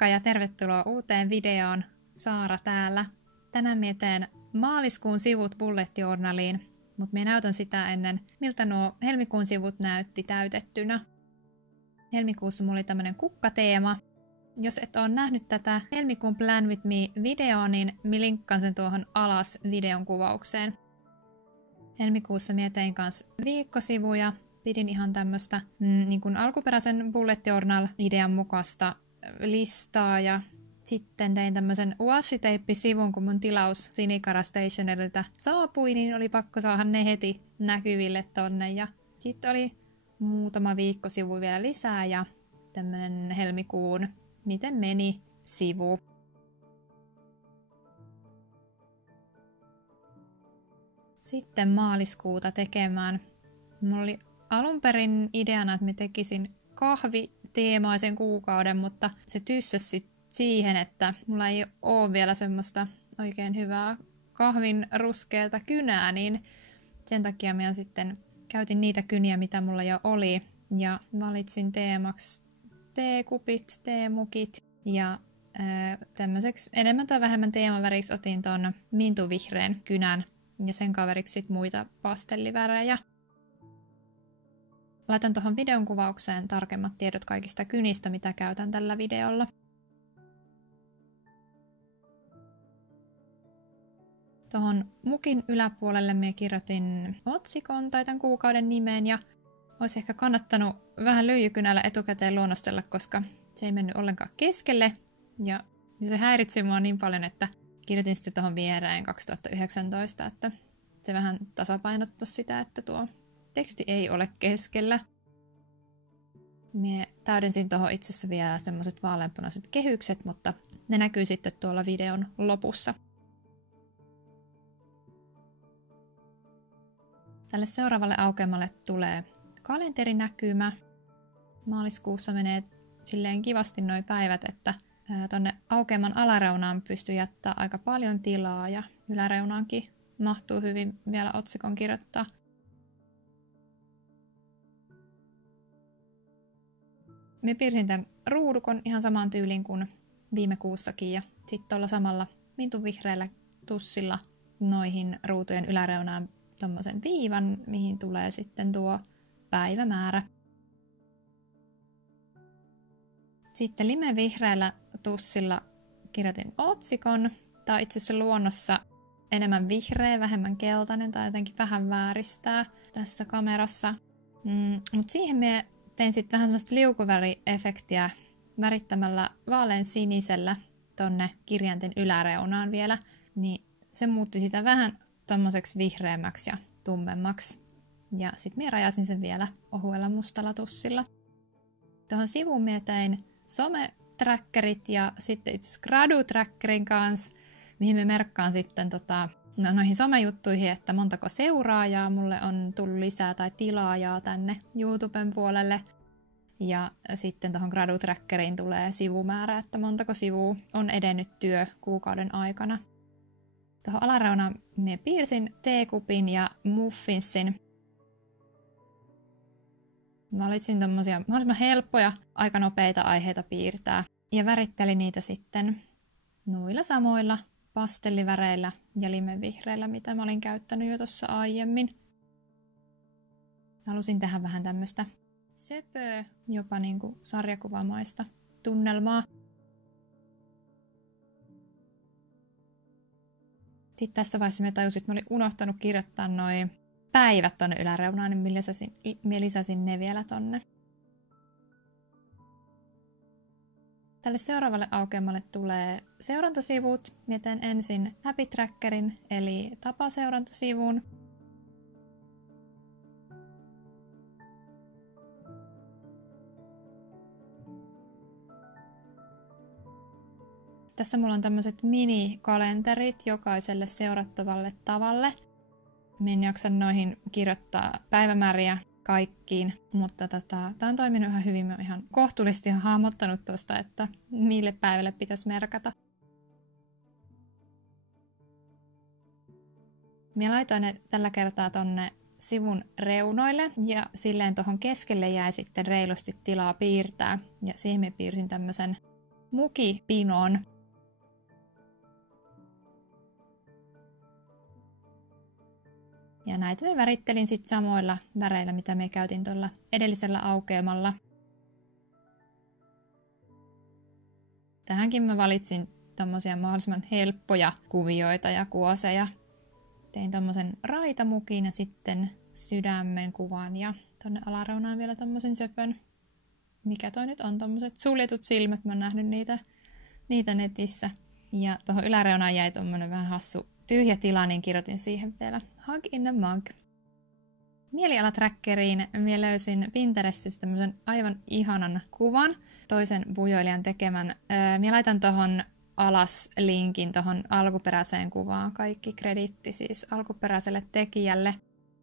Moikka ja tervetuloa uuteen videoon. Saara täällä. Tänään mie teen maaliskuun sivut bullet journaliin, mutta mie näytän sitä ennen, miltä nuo helmikuun sivut näytti täytettynä. Helmikuussa mulla oli tämmönen kukkateema. Jos et ole nähnyt tätä helmikuun Plan With Me-videoa, niin mie linkkaan sen tuohon alas videon kuvaukseen. Helmikuussa mie tein kans viikkosivuja. Pidin ihan tämmöstä niin kuin alkuperäisen bullet journal-idean mukaista listaa ja sitten tein tämmöisen washi-tape-sivun, kun mun tilaus Sinikara Stationerilta saapui, niin oli pakko saada ne heti näkyville tonne. Ja sitten oli muutama viikkosivu vielä lisää ja tämmönen helmikuun miten meni sivu. Sitten maaliskuuta tekemään. Mulla oli alun perin ideana, että mä tekisin kahviteemaisen kuukauden, mutta se tyssäsi siihen, että mulla ei ole vielä semmoista oikein hyvää kahvin ruskeata kynää, niin sen takia mä sitten käytin niitä kyniä, mitä mulla jo oli, ja valitsin teemaksi teekupit, teemukit, ja tämmöiseksi enemmän tai vähemmän teemaväriksi otin ton mintuvihreän kynän, ja sen kaveriksi sit muita pastellivärejä. Laitan tuohon videon kuvaukseen tarkemmat tiedot kaikista kynistä, mitä käytän tällä videolla. Tuohon mukin yläpuolelle minä kirjoitin otsikon tai tämän kuukauden nimeen ja olisi ehkä kannattanut vähän lyijykynällä etukäteen luonnostella, koska se ei mennyt ollenkaan keskelle ja se häiritsi mua niin paljon, että kirjoitin sitten tuohon viereen 2019, että se vähän tasapainottaisi sitä, että tuo teksti ei ole keskellä. Mie täydensin tuohon itse asiassa vielä semmoiset vaaleanpunaiset kehykset, mutta ne näkyy sitten tuolla videon lopussa. Tälle seuraavalle aukeamalle tulee kalenterinäkymä. Maaliskuussa menee silleen kivasti noi päivät, että tonne aukeaman alareunaan pystyy jättää aika paljon tilaa ja yläreunaankin mahtuu hyvin vielä otsikon kirjoittaa. Mä piirsin tämän ruudukon ihan samaan tyyliin kuin viime kuussakin ja sitten tuolla samalla mintuvihreällä tussilla noihin ruutujen yläreunaan tommosen viivan, mihin tulee sitten tuo päivämäärä. Sitten limevihreällä tussilla kirjoitin otsikon. Tää on itse asiassa luonnossa enemmän vihreä, vähemmän keltainen tai jotenkin vähän vääristää tässä kamerassa. Mutta siihen me tein sitten vähän semmoista liukuväriefektiä värittämällä vaalean sinisellä tonne kirjainten yläreunaan vielä, niin se muutti sitä vähän tommoseksi vihreämmäksi ja tummemmaksi. Ja sit minä rajasin sen vielä ohuella mustalla tussilla. Tuohon sivuun minä tein some-trackerit ja sitten itse asiassa gradu-trackerin kanssa, mihin me merkkaan sitten noihin somejuttuihin, että montako seuraajaa mulle on tullut lisää tai tilaajaa tänne YouTuben puolelle. Ja sitten tuohon gradu-trackeriin tulee sivumäärä, että montako sivua on edennyt työ kuukauden aikana. Tuohon alareunaan minä piirsin teekupin ja muffinsin. Mä valitsin tommosia mahdollisimman helppoja, aika nopeita aiheita piirtää. Ja värittelin niitä sitten noilla samoilla pastelliväreillä ja limevihreillä, mitä mä olin käyttänyt jo tuossa aiemmin. Halusin tehdä vähän tämmöistä söpöä, jopa niinku sarjakuvamaista tunnelmaa. Sitten tässä vaiheessa mä tajusin, että mä olin unohtanut kirjoittaa noi päivät tonne yläreunaan, niin mä lisäsin ne vielä tonne. Tälle seuraavalle aukeamalle tulee seurantasivut. Mä teen ensin Happy Trackerin, eli tapaseurantasivun. Tässä mulla on tämmöiset minikalenterit jokaiselle seurattavalle tavalle. Mä en jaksa noihin kirjoittaa päivämääriä kaikkiin, mutta tää on toiminut ihan hyvin. Mä oon ihan kohtuullisesti hahmottanut tuosta, että mille päivälle pitäisi merkata. Mä laitoin ne tällä kertaa tonne sivun reunoille ja silleen tuohon keskelle jäi sitten reilusti tilaa piirtää. Ja siihen mä piirsin tämmöisen mukipinon. Ja näitä mä värittelin sitten samoilla väreillä, mitä me käytin tuolla edellisellä aukeamalla. Tähänkin mä valitsin tommosia mahdollisimman helppoja kuvioita ja kuoseja. Tein tommosen raitamukin ja sitten sydämen kuvan ja tonne alareunaan vielä tommosen söpön. Mikä toi nyt on? Tommoset suljetut silmät, mä oon nähnyt niitä netissä. Ja tuohon yläreunaan jäi tommonen vähän hassu tyhjä tila, niin kirjoitin siihen vielä Hug in the Mug. Mielialatrackeriin minä löysin Pinterestistä tämmöisen aivan ihanan kuvan, toisen bujoilijan tekemän. Minä laitan tuohon alas linkin tuohon alkuperäiseen kuvaan. Kaikki kreditti siis alkuperäiselle tekijälle.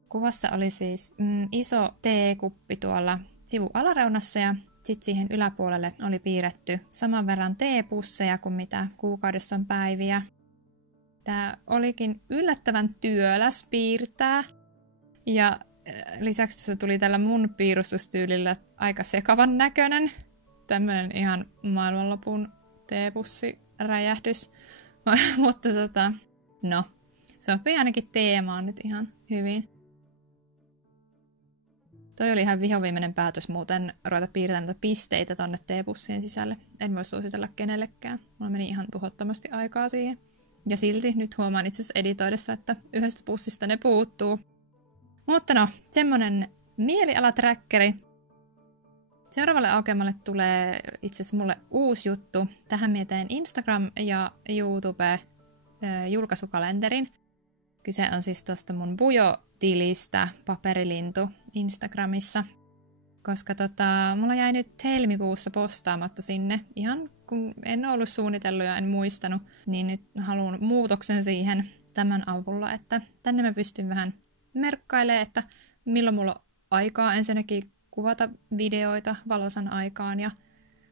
Kuvassa oli siis iso teekuppi tuolla sivun alareunassa ja sitten siihen yläpuolelle oli piirretty saman verran teepusseja kuin mitä kuukaudessa on päiviä. Tämä olikin yllättävän työläs piirtää ja lisäksi se tuli tällä mun piirustustyylillä aika sekavan näköinen. Tämmönen ihan maailmanlopun teepussiräjähdys. Mutta no, sopii ainakin teemaan nyt ihan hyvin. Toi oli ihan vihoviimeinen päätös muuten ruveta piirtämään näitä pisteitä tonne teepussien sisälle. En voi suositella kenellekään. Mulla meni ihan tuhottomasti aikaa siihen. Ja silti nyt huomaan itse asiassa editoidessa, että yhdestä pussista ne puuttuu. Mutta no, semmonen mielialatrackeri. Seuraavalle aukeamalle tulee itse asiassa mulle uusi juttu. Tähän mietin Instagram ja YouTube julkaisukalenterin. Kyse on siis tosta mun bujo-tilistä Paperilintu Instagramissa. Koska mulla jäi nyt helmikuussa postaamatta sinne. Ihan kun en ollut suunnitellut ja en muistanut, niin nyt haluan muutoksen siihen tämän avulla, että tänne mä pystyn vähän merkkailemaan, että milloin mulla on aikaa ensinnäkin kuvata videoita valosan aikaan ja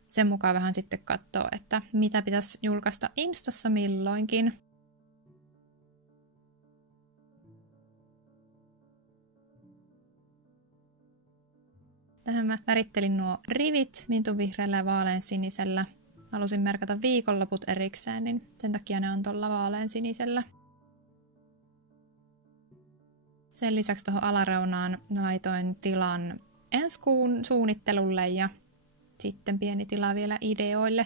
sen mukaan vähän sitten katsoa, että mitä pitäisi julkaista Instassa milloinkin. Tähän mä värittelin nuo rivit mintuvihreällä ja vaaleansinisellä. Halusin merkata viikonloput erikseen, niin sen takia ne on tuolla vaaleansinisellä. Sen lisäksi tuohon alareunaan laitoin tilan ensi kuun suunnittelulle ja sitten pieni tila vielä ideoille.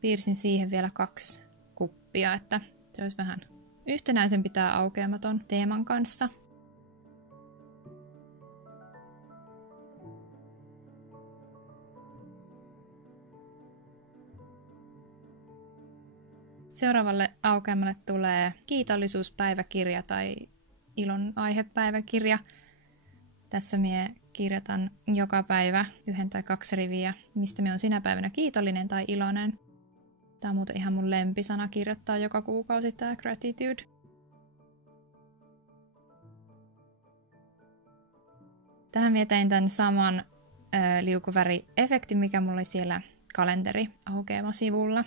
Piirsin siihen vielä 2 kuppia, että se olisi vähän yhtenäisempi tää aukeamaton teeman kanssa. Seuraavalle aukeamalle tulee kiitollisuuspäiväkirja tai ilon aihepäiväkirja. Tässä mie kirjoitan joka päivä 1 tai 2 riviä, mistä mie on sinä päivänä kiitollinen tai iloinen. Tää on muuten ihan mun lempisana kirjoittaa joka kuukausi tää gratitude. Tähän mie tein tän saman liukuväri-efektin, mikä mulla oli siellä kalenteri aukeama-sivulla.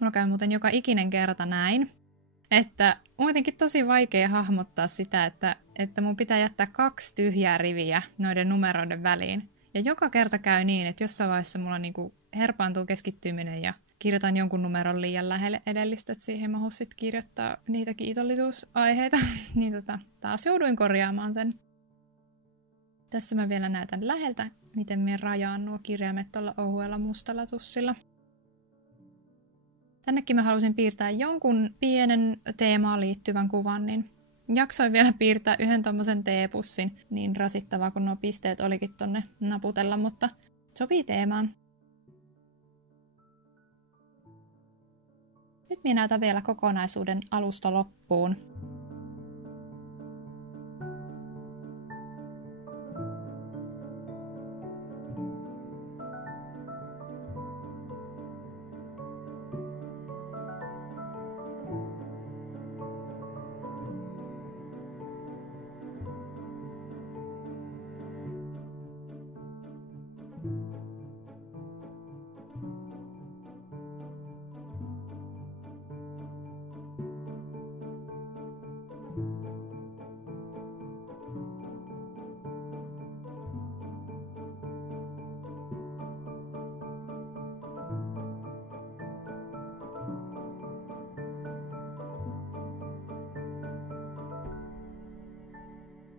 Mulla käy muuten joka ikinen kerta näin, että on jotenkin tosi vaikea hahmottaa sitä, että mun pitää jättää 2 tyhjää riviä noiden numeroiden väliin. Ja joka kerta käy niin, että jossain vaiheessa mulla niinku herpaantuu keskittyminen ja kirjoitan jonkun numeron liian lähelle edellistä, että siihen mahu sit kirjoittaa niitä kiitollisuusaiheita. Niin taas jouduin korjaamaan sen. Tässä mä vielä näytän läheltä, miten mä rajaan nuo kirjaimet tuolla ohuella mustalla tussilla. Tännekin mä halusin piirtää jonkun pienen teemaan liittyvän kuvan, niin jaksoin vielä piirtää yhden tommosen teepussin. Niin rasittavaa, kun nuo pisteet olikin tonne naputella, mutta sopii teemaan. Nyt minä näytän vielä kokonaisuuden alusta loppuun.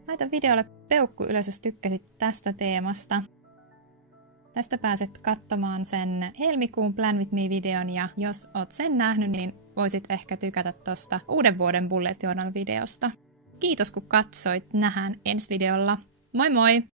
Laita videolle peukku ylös, jos tykkäsit tästä teemasta. Tästä pääset katsomaan sen helmikuun Plan With Me-videon, ja jos oot sen nähnyt, niin voisit ehkä tykätä tosta uuden vuoden Bullet Journal-videosta. Kiitos kun katsoit, nähdään ensi videolla. Moi moi!